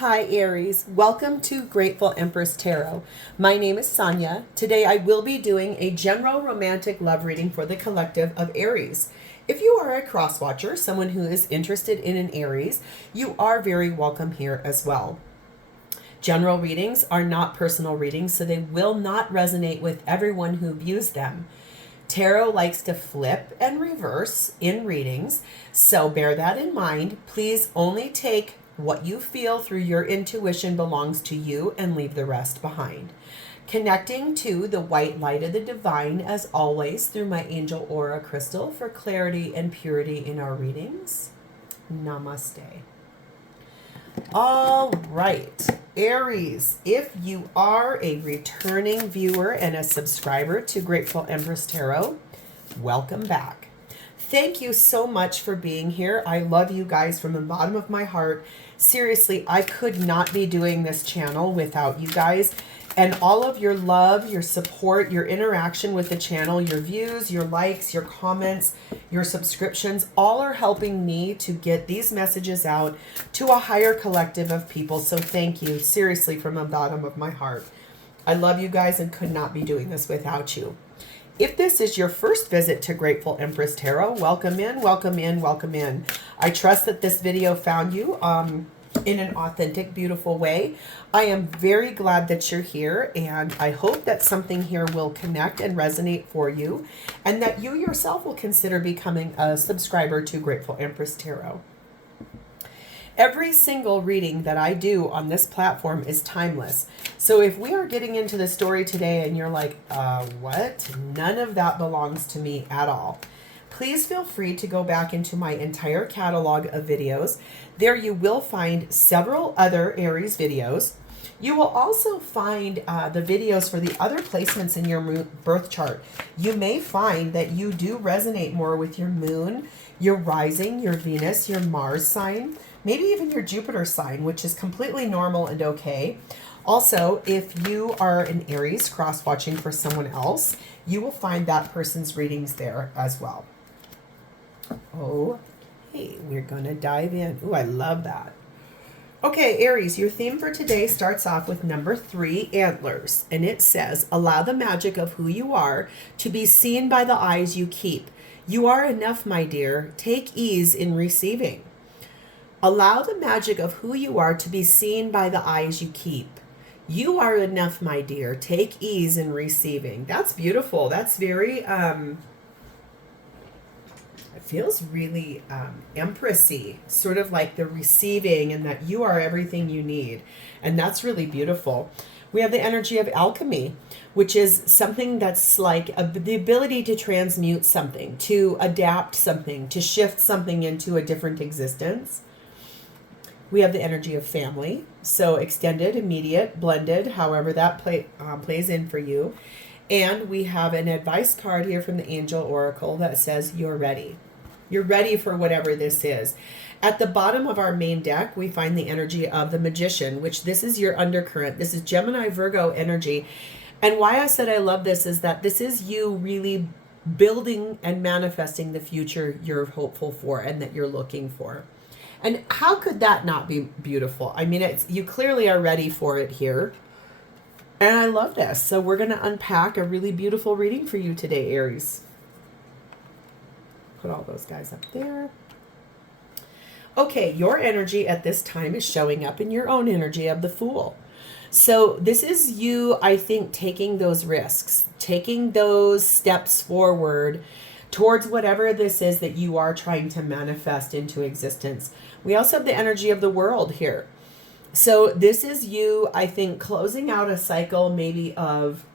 Hi Aries, welcome to Grateful Empress Tarot. My name is Sonia. Today I will be doing a general romantic love reading for the collective of Aries. If you are a cross watcher, someone who is interested in an Aries, you are very welcome here as well. General readings are not personal readings, so they will not resonate with everyone who views them. Tarot likes to flip and reverse in readings, so bear that in mind. Please only take what you feel through your intuition belongs to you and leave the rest behind. Connecting to the white light of the divine as always through my angel aura crystal for clarity and purity in our readings. Namaste. All right, Aries, if you are a returning viewer and a subscriber to Grateful Empress Tarot, welcome back. Thank you so much for being here. I love you guys from the bottom of my heart. Seriously, I could not be doing this channel without you guys. And all of your love, your support, your interaction with the channel, your views, your likes, your comments, your subscriptions, all are helping me to get these messages out to a higher collective of people. So thank you, seriously, from the bottom of my heart. I love you guys and could not be doing this without you. If this is your first visit to Grateful Empress Tarot, welcome in, welcome in, welcome in. I trust that this video found you in an authentic, beautiful way. I am very glad that you're here, and I hope that something here will connect and resonate for you, and that you yourself will consider becoming a subscriber to Grateful Empress Tarot. Every single reading that I do on this platform is timeless. So if we are getting into the story today and you're like, what? None of that belongs to me at all. Please feel free to go back into my entire catalog of videos. There you will find several other Aries videos. You will also find the videos for the other placements in your birth chart. You may find that you do resonate more with your moon, your rising, your Venus, your Mars sign, maybe even your Jupiter sign, which is completely normal and okay. Also, if you are an Aries cross-watching for someone else, you will find that person's readings there as well. Okay, we're going to dive in. Ooh, I love that. Okay, Aries, your theme for today starts off with number 3, antlers. And it says, allow the magic of who you are to be seen by the eyes you keep. You are enough, my dear. Take ease in receiving. Allow the magic of who you are to be seen by the eyes you keep. You are enough, my dear. Take ease in receiving. That's beautiful. That's very, it feels really empressy, sort of like the receiving and that you are everything you need. And that's really beautiful. We have the energy of alchemy, which is something that's like the ability to transmute something, to adapt something, to shift something into a different existence. We have the energy of family, so extended, immediate, blended, however that plays in for you. And we have an advice card here from the Angel Oracle that says, you're ready. You're ready for whatever this is. At the bottom of our main deck, we find the energy of the Magician, which this is your undercurrent. This is Gemini Virgo energy. And why I said I love this is that this is you really building and manifesting the future you're hopeful for and that you're looking for. And how could that not be beautiful? I mean, you clearly are ready for it here. And I love this. So we're going to unpack a really beautiful reading for you today, Aries. Put all those guys up there. Okay, your energy at this time is showing up in your own energy of the Fool. So this is you, I think, taking those risks, taking those steps forward towards whatever this is that you are trying to manifest into existence. We also have the energy of the World here. So this is you, I think, closing out a cycle maybe of,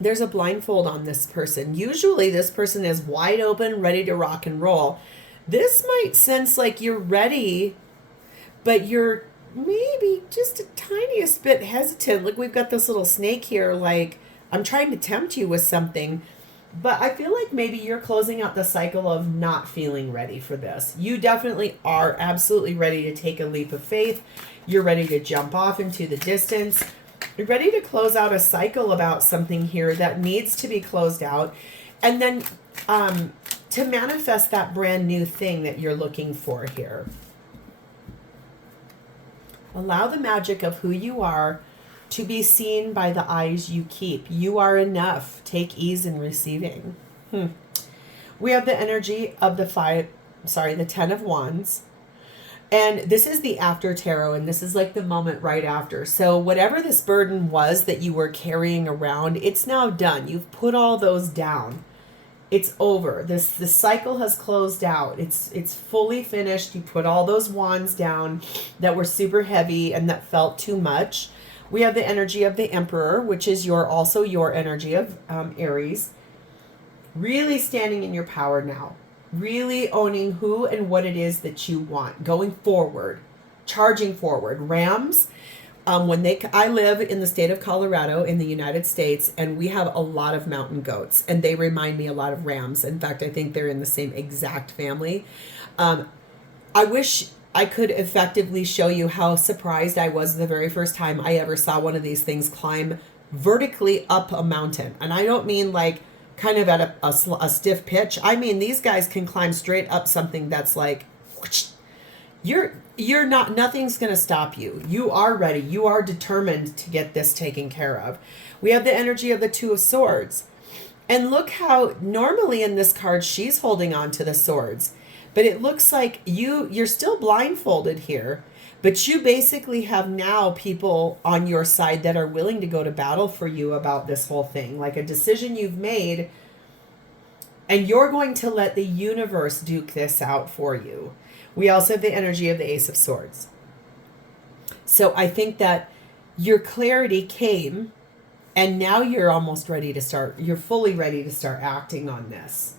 there's a blindfold on this person. Usually this person is wide open, ready to rock and roll. This might sense like you're ready, but you're maybe just a tiniest bit hesitant. Like we've got this little snake here, like I'm trying to tempt you with something. But I feel like maybe you're closing out the cycle of not feeling ready for this. You definitely are absolutely ready to take a leap of faith. You're ready to jump off into the distance. You're ready to close out a cycle about something here that needs to be closed out. And then to manifest that brand new thing that you're looking for here. Allow the magic of who you are to be seen by the eyes you keep. You are enough. Take ease in receiving. We have the energy of the the 10 of Wands. And this is the after tarot, and this is like the moment right after. So whatever this burden was that you were carrying around, it's now done. You've put all those down. It's over. The cycle has closed out. It's fully finished. You put all those wands down that were super heavy and that felt too much. We have the energy of the Emperor, which is also your energy of Aries. Really standing in your power now. Really owning who and what it is that you want. Going forward. Charging forward. Rams, I live in the state of Colorado in the United States, and we have a lot of mountain goats, and they remind me a lot of rams. In fact, I think they're in the same exact family. I wish I could effectively show you how surprised I was the very first time I ever saw one of these things climb vertically up a mountain. And I don't mean like kind of at a stiff pitch. I mean, these guys can climb straight up something that's like, whoosh. You're not, nothing's going to stop you. You are ready. You are determined to get this taken care of. We have the energy of the Two of Swords. And look how normally in this card, she's holding on to the swords, but it looks like you're still blindfolded here, but you basically have now people on your side that are willing to go to battle for you about this whole thing, like a decision you've made, and you're going to let the universe duke this out for you. We also have the energy of the Ace of Swords. So I think that your clarity came, and now you're almost ready to start, you're fully ready to start acting on this.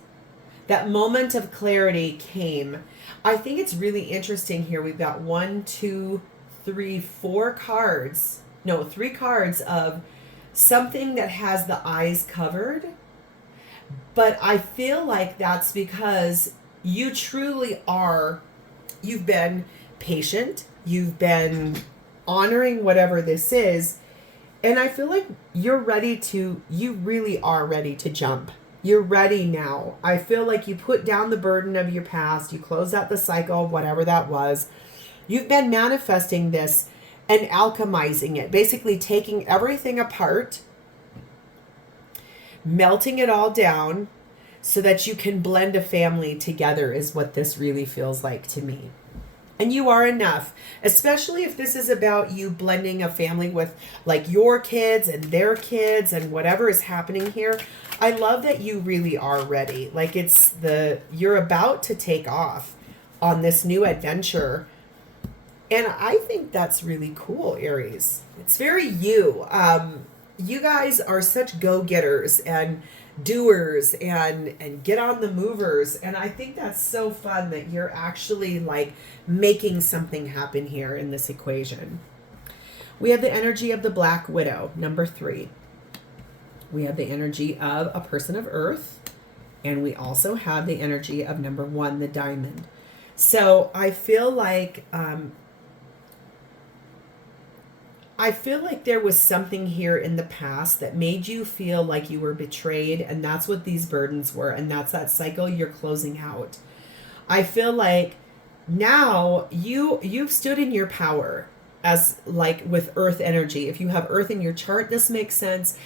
That moment of clarity came. I think it's really interesting here. We've got 4 cards. No, 3 cards of something that has the eyes covered. But I feel like that's because you truly are, you've been patient. You've been honoring whatever this is. And I feel like you really are ready to jump. You're ready now. I feel like you put down the burden of your past. You close out the cycle, whatever that was. You've been manifesting this and alchemizing it. Basically taking everything apart, melting it all down so that you can blend a family together is what this really feels like to me. And you are enough, especially if this is about you blending a family with like your kids and their kids and whatever is happening here. I love that you really are ready. Like you're about to take off on this new adventure. And I think that's really cool, Aries. It's very you. You guys are such go-getters and doers and get on the movers, and I think that's so fun that you're actually like making something happen here in this equation. We have the energy of the Black Widow, number 3. We have the energy of a person of Earth, and we also have the energy of number 1, the Diamond. So I feel like there was something here in the past that made you feel like you were betrayed, and that's what these burdens were, and that's that cycle you're closing out. I feel like now you've stood in your power as like with Earth energy. If you have Earth in your chart, this makes sense.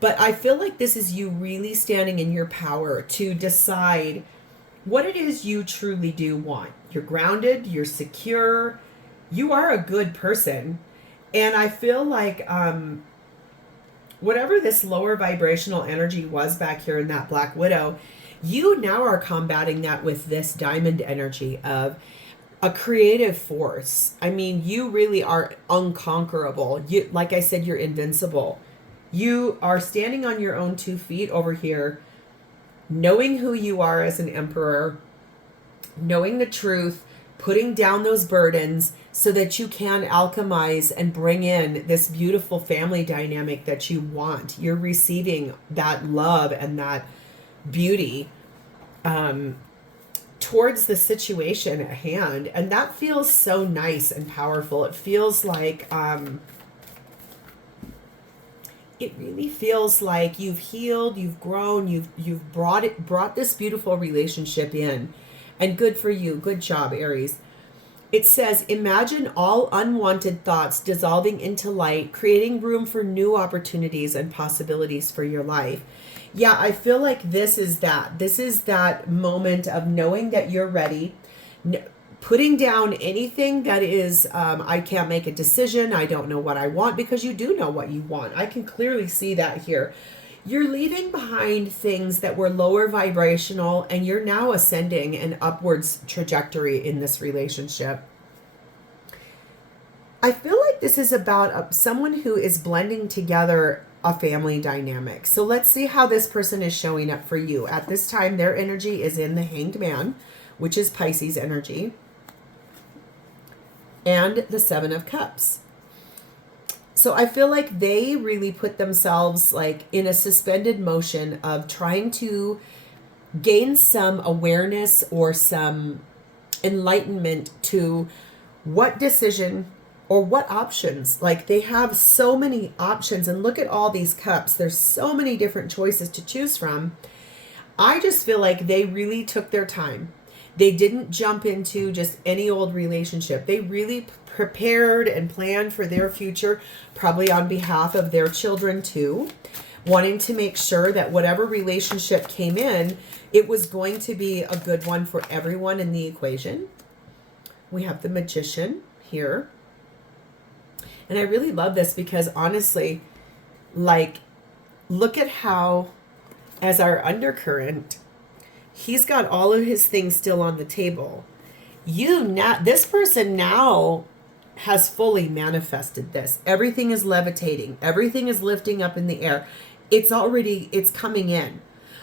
But I feel like this is you really standing in your power to decide what it is you truly do want. You're grounded, you're secure, you are a good person. And I feel like whatever this lower vibrational energy was back here in that Black Widow, you now are combating that with this Diamond energy of a creative force. I mean, you really are unconquerable. You, like I said, you're invincible. You are standing on your own 2 feet over here, knowing who you are as an emperor, knowing the truth, putting down those burdens so that you can alchemize and bring in this beautiful family dynamic that you want. You're receiving that love and that beauty towards the situation at hand. And that feels so nice and powerful. It feels like, it really feels like you've healed, you've grown, you've brought this beautiful relationship in. And good for you. Good job, Aries. It says, imagine all unwanted thoughts dissolving into light, creating room for new opportunities and possibilities for your life. Yeah, I feel like this is that. This is that moment of knowing that you're ready, putting down anything that is, I can't make a decision, I don't know what I want, because you do know what you want. I can clearly see that here. You're leaving behind things that were lower vibrational, and you're now ascending an upwards trajectory in this relationship. I feel like this is about someone who is blending together a family dynamic. So let's see how this person is showing up for you. At this time, their energy is in the Hanged Man, which is Pisces energy, and the Seven of Cups. So I feel like they really put themselves like in a suspended motion of trying to gain some awareness or some enlightenment to what decision or what options. Like they have so many options, and look at all these cups. There's so many different choices to choose from. I just feel like they really took their time. They didn't jump into just any old relationship. They really prepared and planned for their future, probably on behalf of their children too, wanting to make sure that whatever relationship came in, it was going to be a good one for everyone in the equation. We have the Magician here. And I really love this because honestly, like, look at how, as our undercurrent, he's got all of his things still on the table. This person now has fully manifested this. Everything is levitating. Everything is lifting up in the air. It's coming in.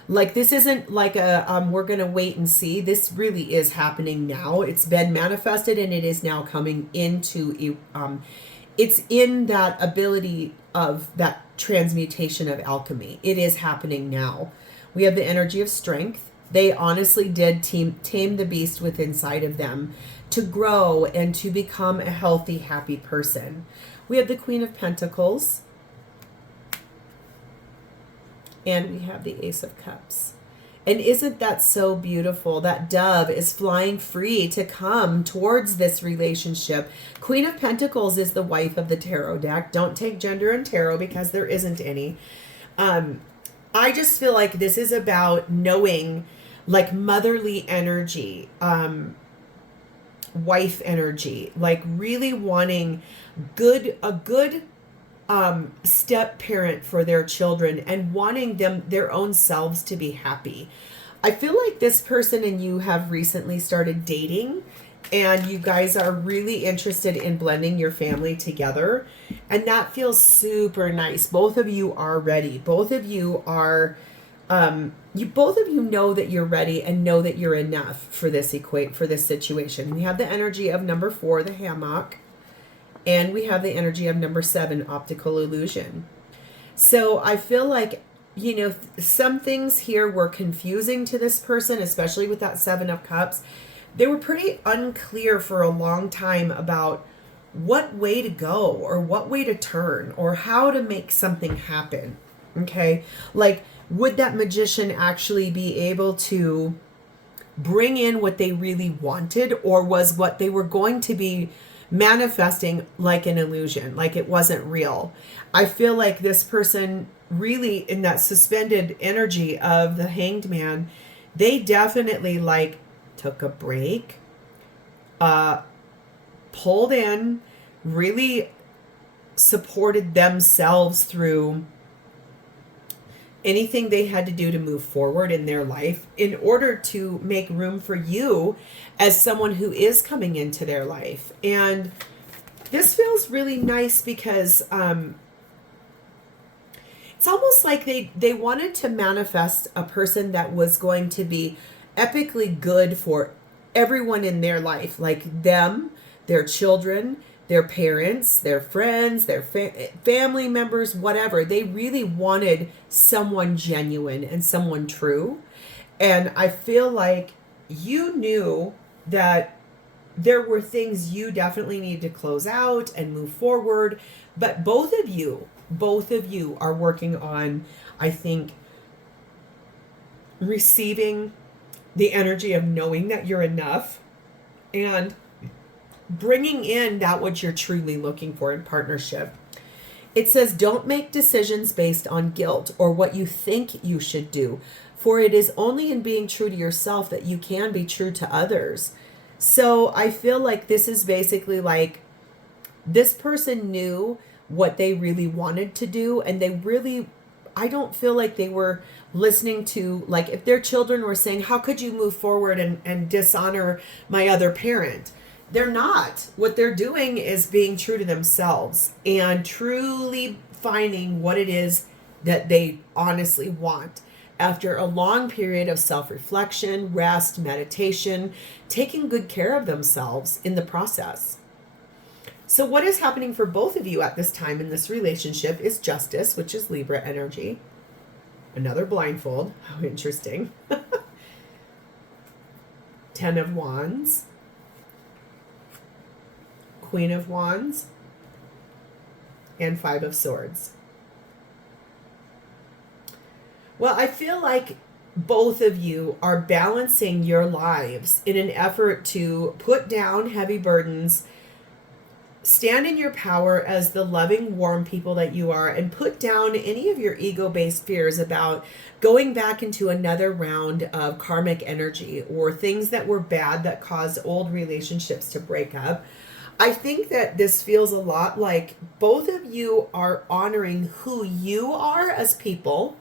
Like, this isn't like we're going to wait and see. This really is happening now. It's been manifested and it is now coming into, it's in that ability of that transmutation of alchemy. It is happening now. We have the energy of strength. They honestly did tame the beast within inside of them to grow and to become a healthy, happy person. We have the Queen of Pentacles. And we have the Ace of Cups. And isn't that so beautiful? That dove is flying free to come towards this relationship. Queen of Pentacles is the wife of the tarot deck. Don't take gender in tarot because there isn't any. I just feel like this is about knowing, like, motherly energy, wife energy, like really wanting a good step parent for their children and wanting their own selves to be happy. I feel like this person and you have recently started dating, and you guys are really interested in blending your family together, and that feels super nice. Both of you are ready. Both of you are both of you know that you're ready and know that you're enough for this situation. We have the energy of number 4, the hammock, and we have the energy of number 7, optical illusion. So I feel like, you know, some things here were confusing to this person, especially with that 7 of Cups. They were pretty unclear for a long time about what way to go or what way to turn or how to make something happen. Okay? Like, would that magician actually be able to bring in what they really wanted, or was what they were going to be manifesting like an illusion, like it wasn't real? I feel like this person really, in that suspended energy of the Hanged Man, they definitely like took a break, pulled in, really supported themselves through anything they had to do to move forward in their life in order to make room for you as someone who is coming into their life. And this feels really nice because it's almost like they wanted to manifest a person that was going to be epically good for everyone in their life, like them, their children, their parents, their friends, their family members, whatever. They really wanted someone genuine and someone true. And I feel like you knew that there were things you definitely need to close out and move forward. But both of you are working on, I think, receiving the energy of knowing that you're enough and bringing in that what you're truly looking for in partnership. It says, don't make decisions based on guilt or what you think you should do, for it is only in being true to yourself that you can be true to others. So I feel like this is basically like this person knew what they really wanted to do, and they really, I don't feel like they were listening to, like, if their children were saying, how could you move forward and dishonor my other parent? They're not. What they're doing is being true to themselves and truly finding what it is that they honestly want. After a long period of self-reflection, rest, meditation, taking good care of themselves in the process. So what is happening for both of you at this time in this relationship is justice, which is Libra energy. Another blindfold. How interesting. 10 of Wands. Queen of Wands. And 5 of Swords. Well, I feel like both of you are balancing your lives in an effort to put down heavy burdens, stand in your power as the loving, warm people that you are, and put down any of your ego-based fears about going back into another round of karmic energy or things that were bad that caused old relationships to break up. I think that this feels a lot like both of you are honoring who you are as people,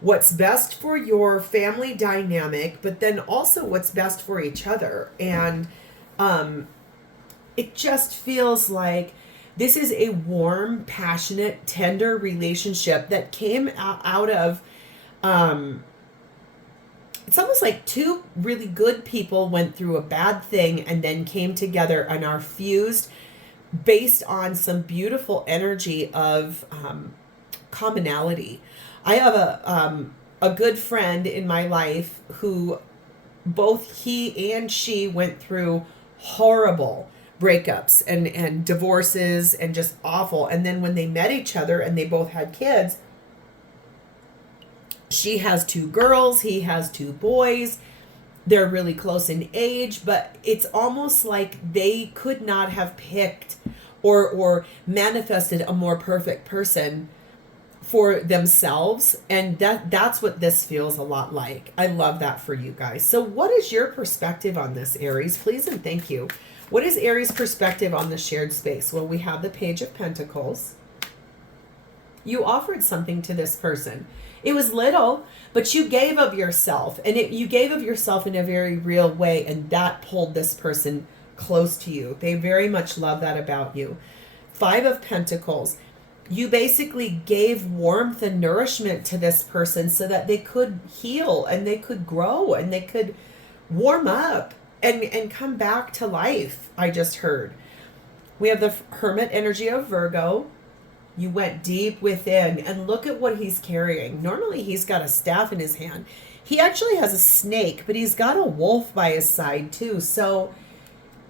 what's best for your family dynamic, but then also what's best for each other. And it just feels like this is a warm, passionate, tender relationship that came out of, it's almost like two really good people went through a bad thing and then came together and are fused based on some beautiful energy of commonality. I have a good friend in my life who both he and she went through horrible breakups and divorces and just awful. And then when they met each other and they both had kids, she has 2 girls, he has 2 boys. They're really close in age, but it's almost like they could not have picked or manifested a more perfect person for themselves. And that's what this feels a lot like. I love that for you guys. So what is your perspective on this, Aries? Please and thank you. What is Aries' perspective on the shared space? Well, we have the Page of Pentacles. You offered something to this person. It was little, but you gave of yourself, and you gave of yourself in a very real way, and that pulled this person close to you. They very much love that about you. 5 of Pentacles. You basically gave warmth and nourishment to this person so that they could heal and they could grow and they could warm up and come back to life, I just heard. We have the Hermit energy of Virgo. You went deep within, and look at what he's carrying. Normally he's got a staff in his hand. He actually has a snake, but he's got a wolf by his side too. So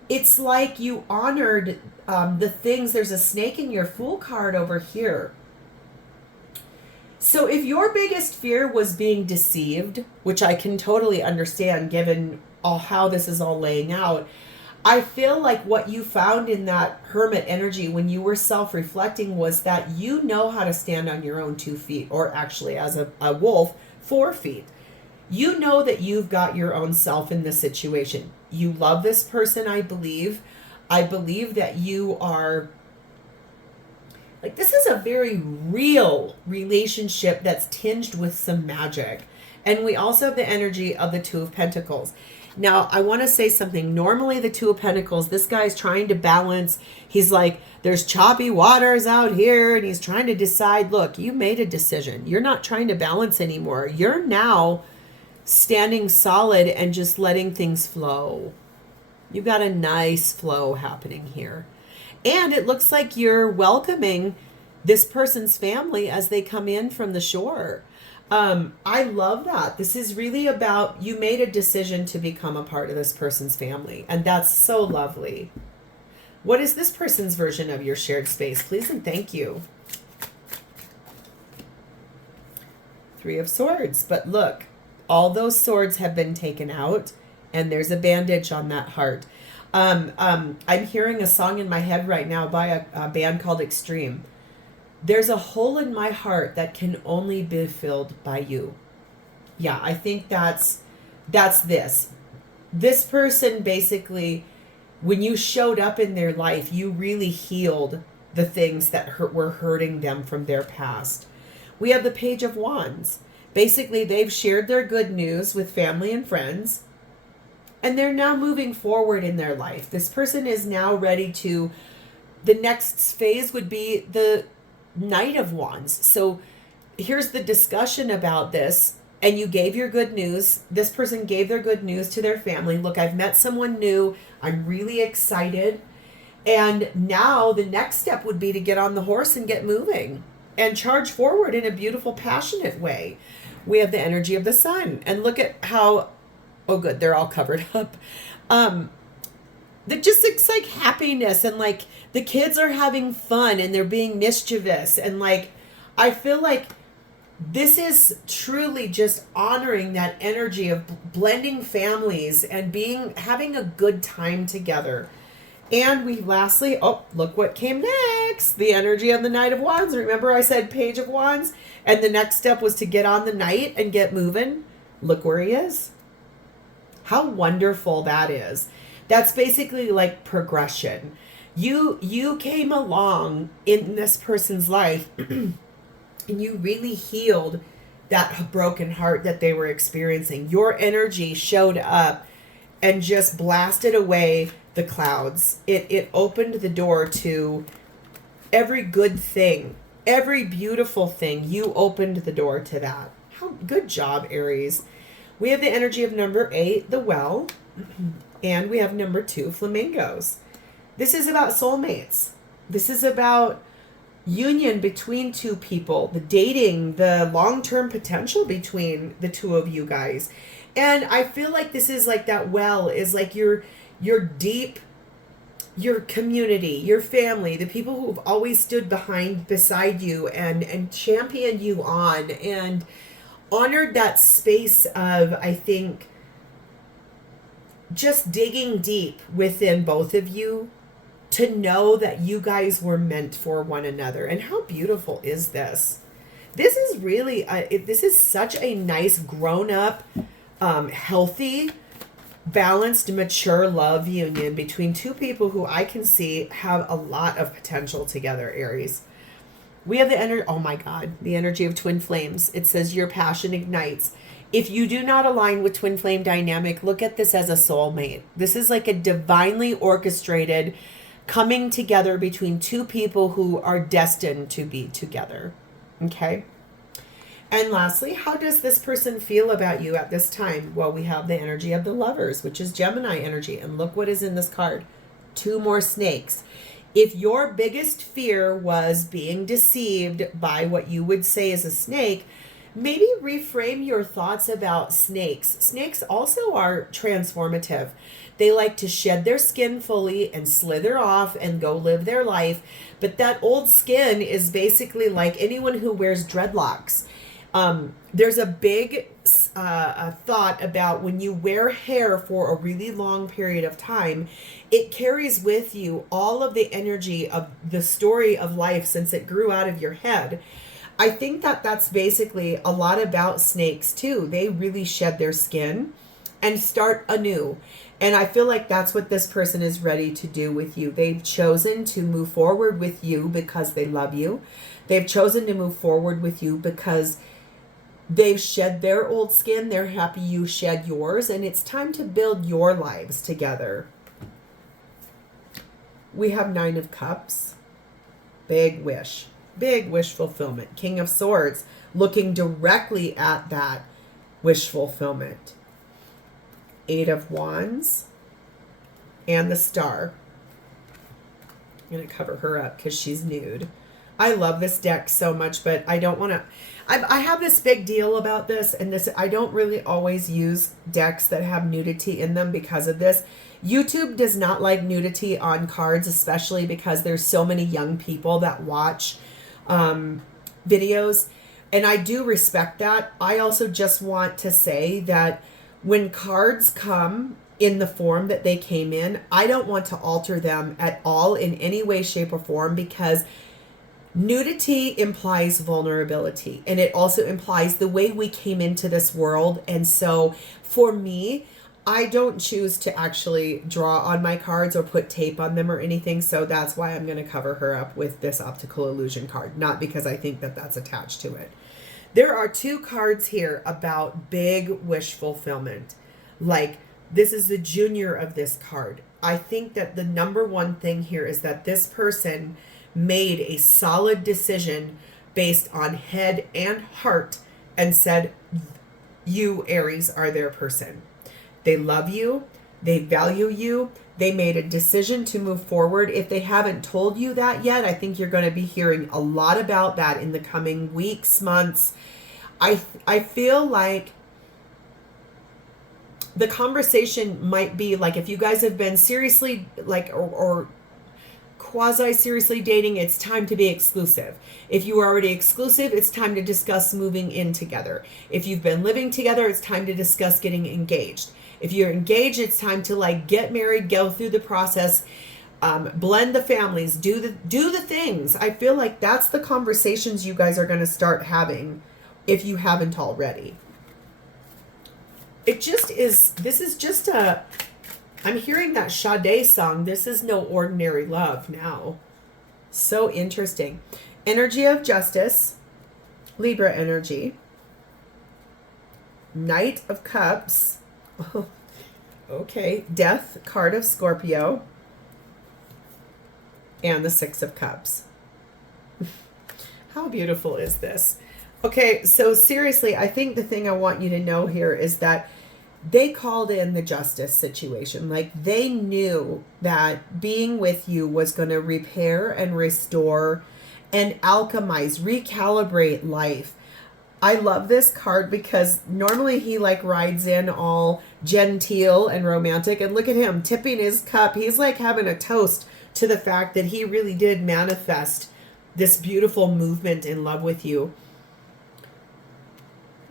it's like you honored the things. There's a snake in your Fool card over here. So if your biggest fear was being deceived, which I can totally understand given how this is all laying out, I feel like what you found in that Hermit energy when you were self-reflecting was that you know how to stand on your own 2 feet, or actually as a wolf, 4 feet. You know that you've got your own self in this situation. You love this person, I believe. I believe that you are, like, this is a very real relationship that's tinged with some magic. And we also have the energy of the 2 of Pentacles. Now, I want to say something. Normally, the 2 of Pentacles, this guy's trying to balance. He's like, there's choppy waters out here, and he's trying to decide, look, you made a decision. You're not trying to balance anymore. You're now standing solid and just letting things flow. You've got a nice flow happening here. And it looks like you're welcoming this person's family as they come in from the shore. I love that. This is really about, you made a decision to become a part of this person's family, and that's so lovely. What is this person's version of your shared space? Please and thank you. 3 of Swords. But look, all those swords have been taken out, and there's a bandage on that heart. I'm hearing a song in my head right now by a band called Extreme. There's a hole in my heart that can only be filled by you. Yeah, I think that's this. This person basically, when you showed up in their life, you really healed the things that were hurting them from their past. We have the Page of Wands. Basically, they've shared their good news with family and friends, and they're now moving forward in their life. This person is now ready to, the next phase would be the Knight of Wands. So here's the discussion about this. And you gave your good news. This person gave their good news to their family. Look, I've met someone new. I'm really excited. And now the next step would be to get on the horse and get moving and charge forward in a beautiful, passionate way. We have the energy of the sun. And look at how, oh good, they're all covered up. It's like happiness, and like the kids are having fun and they're being mischievous. And like, I feel like this is truly just honoring that energy of blending families and having a good time together. And we lastly, oh, look what came next. The energy of the Knight of Wands. Remember I said Page of Wands? And the next step was to get on the Knight and get moving. Look where he is. How wonderful that is. That's basically like progression. You came along in this person's life and you really healed that broken heart that they were experiencing. Your energy showed up and just blasted away the clouds. It opened the door to every good thing, every beautiful thing. You opened the door to that. How good job, Aries. We have the energy of number 8, the Well, and we have number 2, Flamingos. This is about soulmates. This is about union between two people, the dating, the long-term potential between the two of you guys. And I feel like this is like that well is like your deep, your community, your family, the people who've always stood beside you and championed you on and honored that space of, I think, just digging deep within both of you to know that you guys were meant for one another. And how beautiful is this? This is really, this is such a nice grown-up, healthy, balanced, mature love union between two people who I can see have a lot of potential together, Aries. We have the energy, oh my God, the energy of twin flames. It says your passion ignites. If you do not align with twin flame dynamic, look at this as a soulmate. This is like a divinely orchestrated coming together between two people who are destined to be together. Okay? And lastly, how does this person feel about you at this time? Well, we have the energy of the Lovers, which is Gemini energy. And look what is in this card. 2 more snakes. If your biggest fear was being deceived by what you would say is a snake, maybe reframe your thoughts about snakes. Snakes also are transformative. They like to shed their skin fully and slither off and go live their life. But that old skin is basically like anyone who wears dreadlocks. There's a big thought about when you wear hair for a really long period of time, it carries with you all of the energy of the story of life since it grew out of your head. I think that that's basically a lot about snakes too. They really shed their skin and start anew. And I feel like that's what this person is ready to do with you. They've chosen to move forward with you because they love you. They've chosen to move forward with you because they've shed their old skin. They're happy you shed yours. And it's time to build your lives together. We have 9 of Cups. Big wish. Big wish fulfillment. King of Swords. Looking directly at that wish fulfillment. 8 of Wands. And the Star. I'm going to cover her up because she's nude. I love this deck so much, but I don't want to... I have this big deal about this, and this I don't really always use decks that have nudity in them because of this. YouTube does not like nudity on cards, especially because there's so many young people that watch videos, and I do respect that. I also just want to say that when cards come in the form that they came in. I don't want to alter them at all in any way, shape, or form, because nudity implies vulnerability, and it also implies the way we came into this world. And so for me, I don't choose to actually draw on my cards or put tape on them or anything. So that's why I'm going to cover her up with this optical illusion card, not because I think that that's attached to it. There are 2 cards here about big wish fulfillment. Like, this is the junior of this card. I think that the number one thing here is that this person made a solid decision based on head and heart and said, you, Aries, are their person. They love you. They value you. They made a decision to move forward. If they haven't told you that yet, I think you're going to be hearing a lot about that in the coming weeks, months. I feel like the conversation might be like, if you guys have been seriously like or quasi-seriously dating, it's time to be exclusive. If you are already exclusive, it's time to discuss moving in together. If you've been living together, it's time to discuss getting engaged. If you're engaged, it's time to like get married, go through the process, blend the families, do the things. I feel like that's the conversations you guys are going to start having if you haven't already. It just is, this is just a, I'm hearing that Sade song, this is no ordinary love now. So interesting. Energy of Justice, Libra energy. Knight of Cups. Okay. Death, card of Scorpio. And the 6 of Cups. How beautiful is this? Okay, so seriously, I think the thing I want you to know here is that they called in the justice situation. Like, they knew that being with you was going to repair and restore and alchemize, recalibrate life. I love this card because normally he like rides in all genteel and romantic, and look at him tipping his cup. He's like having a toast to the fact that he really did manifest this beautiful movement in love with you.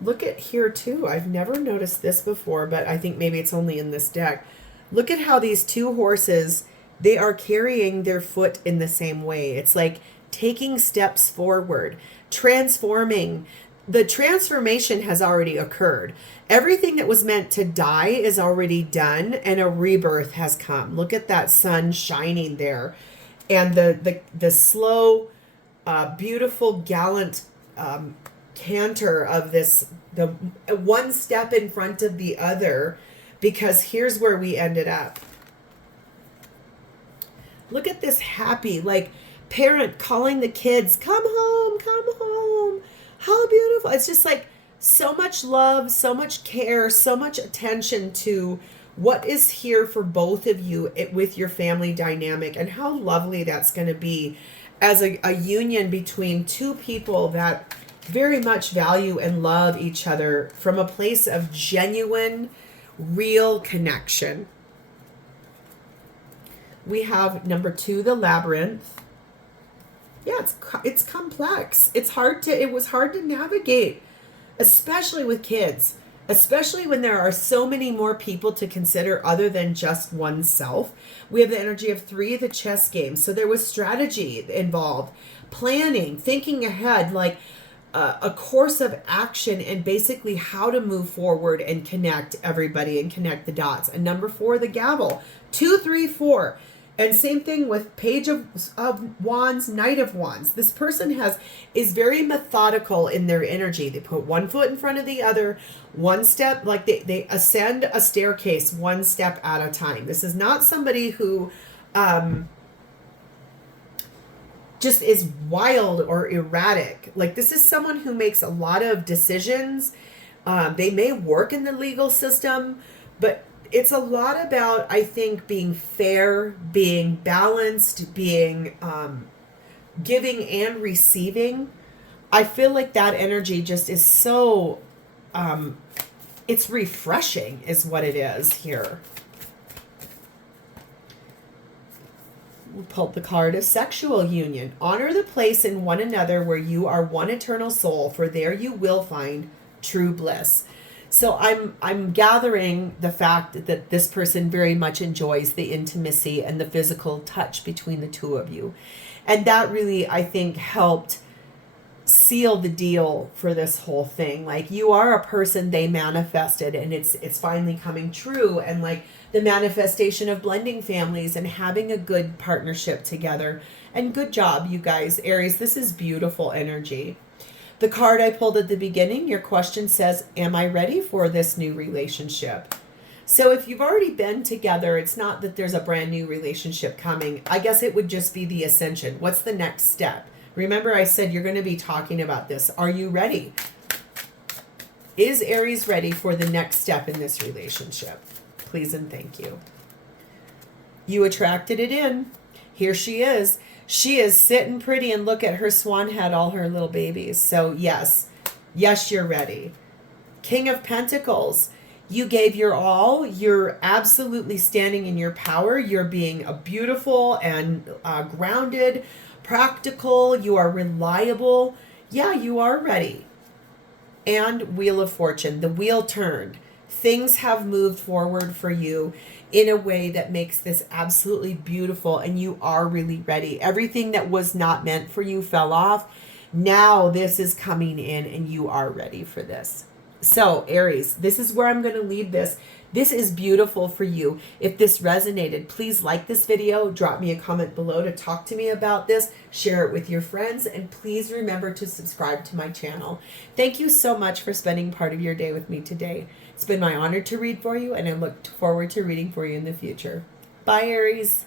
Look at here too. I've never noticed this before, but I think maybe it's only in this deck. Look at how these 2 horses, they are carrying their foot in the same way. It's like taking steps forward, transforming. The transformation has already occurred. Everything that was meant to die is already done, and a rebirth has come. Look at that sun shining there. And the slow, beautiful, gallant canter of this, the one step in front of the other, because here's where we ended up. Look at this happy, like, parent calling the kids, come home, come home. How beautiful. It's just like so much love, so much care, so much attention to what is here for both of you with your family dynamic, and how lovely that's going to be as a union between 2 people that very much value and love each other from a place of genuine, real connection. We have number 2, the Labyrinth. Yeah, it's complex. It was hard to navigate, especially with kids, especially when there are so many more people to consider other than just oneself. We have the energy of 3, the chess game. So there was strategy involved, planning, thinking ahead, like a course of action, and basically how to move forward and connect everybody and connect the dots. And number 4, the gavel, 2, 3, 4. And same thing with Page of Wands, Knight of Wands. This person is very methodical in their energy. They put one foot in front of the other, one step, like they ascend a staircase one step at a time. This is not somebody who just is wild or erratic. Like, this is someone who makes a lot of decisions. They may work in the legal system, but it's a lot about, I think, being fair, being balanced, being giving and receiving. I feel like that energy just is so, it's refreshing is what it is here. We pulled the card of sexual union. Honor the place in one another where you are one eternal soul, for there you will find true bliss. So I'm gathering the fact that this person very much enjoys the intimacy and the physical touch between the two of you. And that really, I think, helped seal the deal for this whole thing. Like, you are a person they manifested, and it's finally coming true. And like the manifestation of blending families and having a good partnership together. And good job, you guys. Aries, this is beautiful energy. The card I pulled at the beginning, your question says, am I ready for this new relationship? So if you've already been together, it's not that there's a brand new relationship coming. I guess it would just be the ascension. What's the next step? Remember, I said you're going to be talking about this. Are you ready? Is Aries ready for the next step in this relationship? Please and thank you. You attracted it in. Here she is. She is sitting pretty, and look at her swan head, all her little babies. So yes, you're ready. King of Pentacles, you gave your all. You're absolutely standing in your power. You're being a beautiful and grounded, practical. You are reliable. Yeah, you are ready. And Wheel of Fortune, the wheel turned. Things have moved forward for you in a way that makes this absolutely beautiful, and you are really ready. Everything that was not meant for you fell off. Now this is coming in, and you are ready for this. So Aries, this is where I'm going to leave this. This is beautiful for you. If this resonated, please like this video, drop me a comment below to talk to me about this, share it with your friends, and please remember to subscribe to my channel. Thank you so much for spending part of your day with me today. It's been my honor to read for you, and I look forward to reading for you in the future. Bye, Aries.